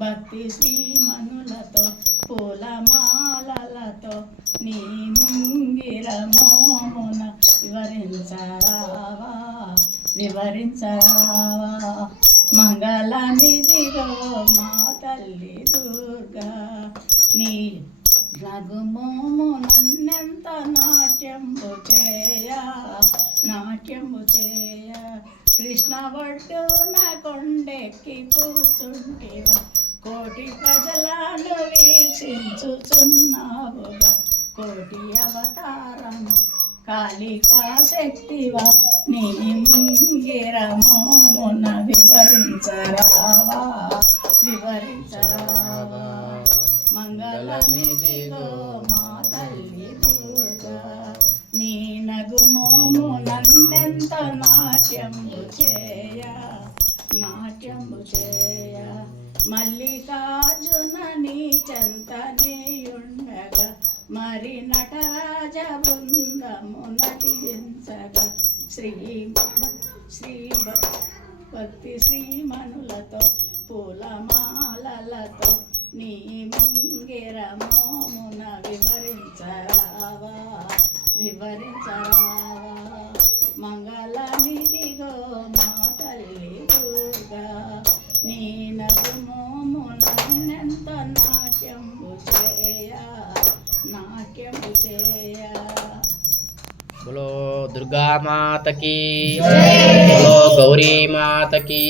భక్తి శ్రీమనులతో పూలమాలలతో నీ ముంగిర మోమున వివరించరావా మంగళనిధిగో మా తల్లి దుర్గా నీ రఘుమోము నన్నెంత నాట్యంబు చేయ కృష్ణ ఒడ్డున కొండెక్కి కూర్చుంటివా కోటి ప్రజలను వీక్షించుచున్నావుగా కోటి అవతారము కాళికా శక్తివా నీ ముంగిర మోమున వివరించరావా మంగళనిధిగో మా తల్లి దుర్గా నీ నగుమోము నన్నెంత నాట్యంబు చేయ మల్లికార్జున నీ చెంతనేయుండగా మరి నటరాజ బృందము నటించగా శ్రీ భక్తి శ్రీమనులతో పూలమాలలతో నీ ముంగిర మోమున వివరించరావా మంగళనిధిగో మా తల్లి దుర్గా నీ నగుమోము నన్నెంత నాట్యంబు చేయ बोलो दुर्गा माता की, बोलो गौरी माता की।